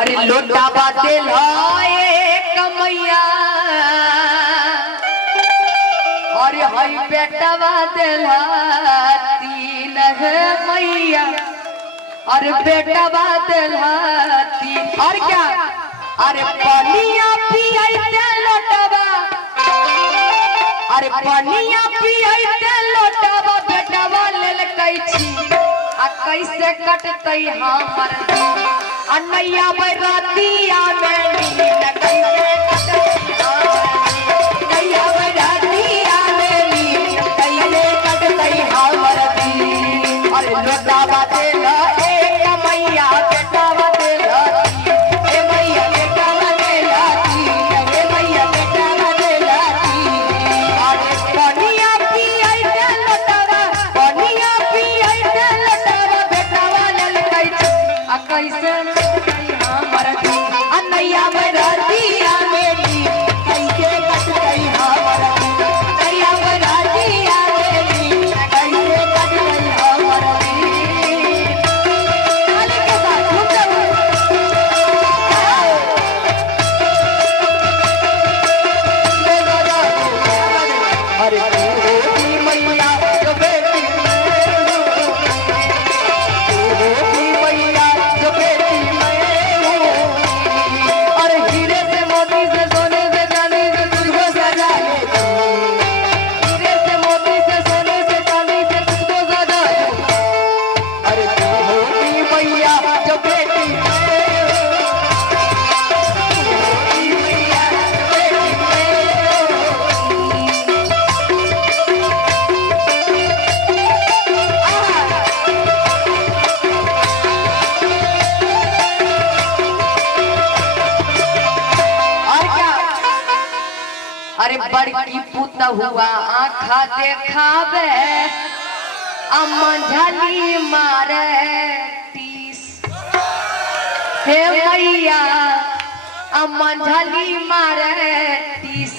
अरे लोटा बाते कमैया अरे हई बेटा बाते तीन है मैया अरे बेटा बाते तीन और क्या अरे पनिया पियाइते लोटवा अरे पनिया पियाइते लोटवा बेटवा लेल कै छी आ कैसे कटतै हमर अनैया बरातिया में नीन कैसे कटतै नैया बरातिया में नीन कैसे कटतै हमर दिन अरे लोटा बाते ल एक मैया बेटा बाते ल ए मैया बेटा बाते ल ए मैया बेटा बाते ल अरे पनिया पियाइते लोटवा पनिया पियाइते लोटवा बेटवा लेल कै छी आ कैसे अनैया बरातिया मेरी कैसे कटतै हमर अनैया बरातिया मेरी कैसे कटतै हमर ताली के साथ झूम जाओ अरे मैया जो बेटी अरे बड़की पुत हुआ आँखा देखावे मंझली मारे टीस हे मैया मंझली मारे टीस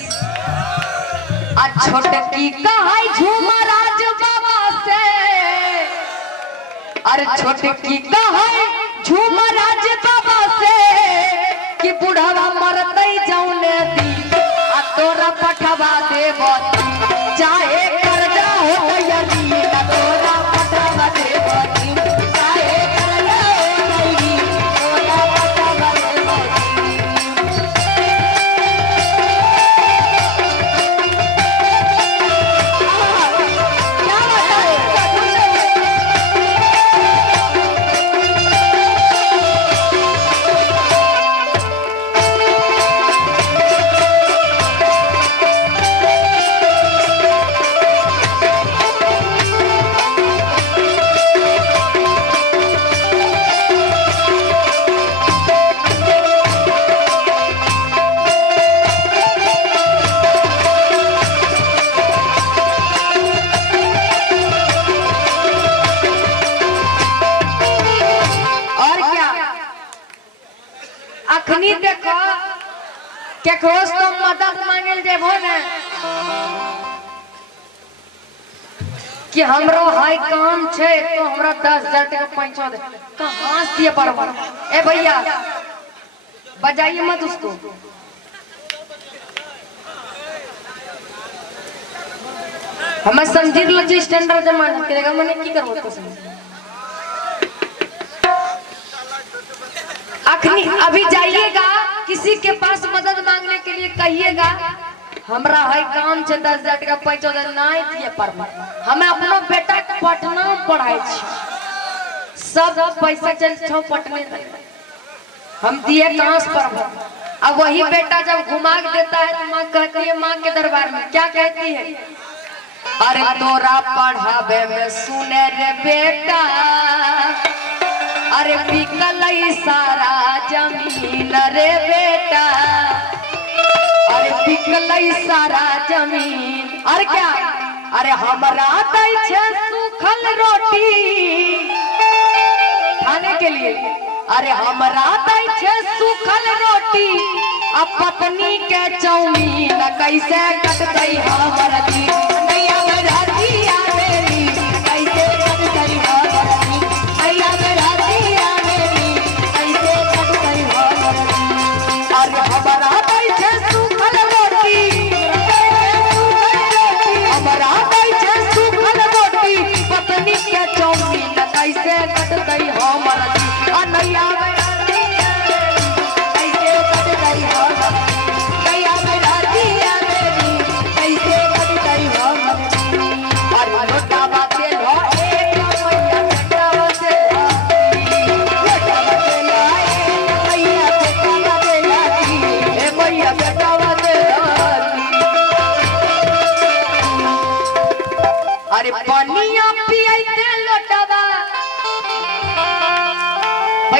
आ छोटकी कहाई झूमराज बाबा से अरे छोटकी कहाई झूमराज बाबा से कि बुढ़वा मरतै जौने दी तोरा पठवा देव चाहे कर्जा हो यदि तोरा पठवा देव चाहे कर्जा हो यदि तोरा पठवा देव क्या अखनी देखो केकरो तो मदद मांगल जेबो ने कि हमरो हाई काम छे तो हमरा 10,000 टका पहुंचा दे कहां से बराबर ए भैया बजाइए मत उसको हमें समझी लो जी स्टैंडर्ड जमाना करेगा मैंने की करबो तो समझ अखनी अभी जाइएगा किसी के पास मदद मांगने के लिए कहिएगा हमरा है काम छे 10,000 टका पहुंचा दे नहीं दिए पर हमें अपनो बेटा पटना पढ़ाई छी सब पैसा चल छो पटने हम दिए कहां से पर अब वही बेटा जब घुमा के देता है तो मां कहती है मां के दरबार में क्या कहती है अरे तोरा पढ़ावे में सुने रे बेटा अरे बिकल सारा जमीन रे बेटा अरे बिकल सारा जमीन और क्या अरे हमरा दै छे सूखल रोटी खाने के लिए अरे हमरा दै छे सूखल रोटी अब पत्नी के चौमीन कैसे कटतै हमर दिन नैया बरातिया मेरी कैसे कटतै हमर दिन नैया बरातिया मेरी कैसे कटतै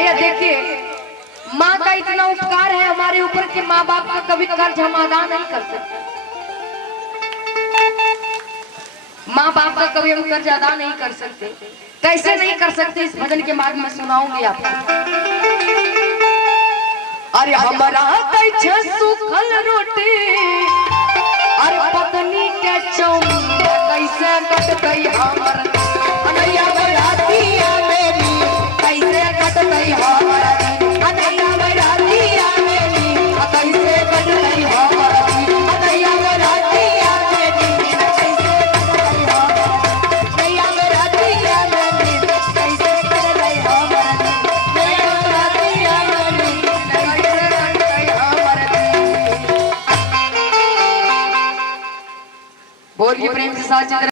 भैया देखिए, माँ का इतना उपकार है हमारे ऊपर कि माँ बाप का कभी कर्ज हम अदा नहीं कर सकते। माँ बाप का कभी हम कर्ज अदा नहीं कर सकते। कैसे नहीं कर सकते, इस भजन के बाद में सुनाऊंगी आपको। अरे हमारा कैसे सूखल रोटी, अरे पत्नी के चौमुंडा कैसे कट गई हमर अनैया बरातिया मेरी, कैसे कट गई हमर अनैया बरातिया मेरी, कैसे कट गई हमर अनैया बरातिया मेरी, कैसे कट गई हमर अनैया बरातिया मेरी, कैसे कट गई हमर अनैया बरातिया मेरी, कैसे कट गई हमर। बोलिए प्रेम के साथ।